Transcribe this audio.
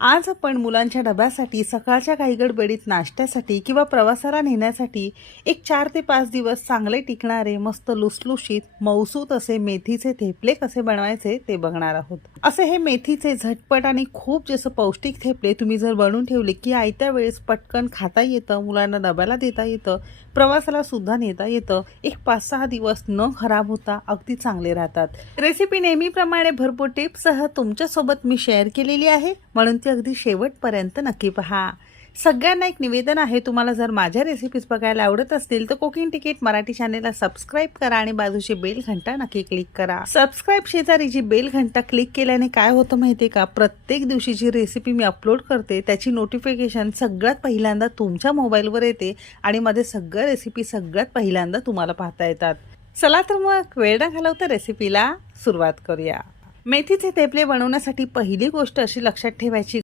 आज आपण मुलांच्या डब्यासाठी, सकाळच्या काही गडबडीत नाश्त्यासाठी किंवा प्रवासाला नेण्यासाठी एक 4 ते 5 दिवस चांगले टिकणारे, मस्त लुसलुशीत, मऊसूत असे मेथीचे थेपले कसे बनवायचे ते बघणार आहोत. असे हे मेथीचे झटपट आणि खूप जास्त पौष्टिक थेपले तुम्ही जर बनवून ठेवले की आयत्या वेळेस पटकन खाता येतं, मुलांना डब्याला देता येतं, प्रवासाला सुद्धा नेता येतं. एक 5-6 दिवस न खराब होता अगदी चांगले राहतात. रेसिपी नेहमीप्रमाणे भरपूर टिप्ससह तुमच्यासोबत मी शेअर केलेली आहे, म्हणून ती अगदी शेवटपर्यंत नक्की पहा. सगळ्यांना एक निवेदन आहे, तुम्हाला जर माझ्या रेसिपीज बघायला आवडत असतील तर कुकिंग तिकीट मराठी चॅनेलला सबस्क्राईब करा आणि बाजूची बेल घंटा नक्की क्लिक करा. सबस्क्राईब शेजारी जी बेल घंटा क्लिक केल्याने काय होतं माहिती आहे का, प्रत्येक दिवशी जी रेसिपी मी अपलोड करते त्याची नोटिफिकेशन सगळ्यात पहिल्यांदा तुमच्या मोबाईलवर येते आणि माझे सगळ्या रेसिपी सगळ्यात पहिल्यांदा तुम्हाला पाहता येतात. चला तर मग वेळ न घालवता रेसिपीला सुरुवात करूया. मेथीचे थेपले बनवण्यासाठी पहिली गोष्ट अशी लक्षात ठेवायची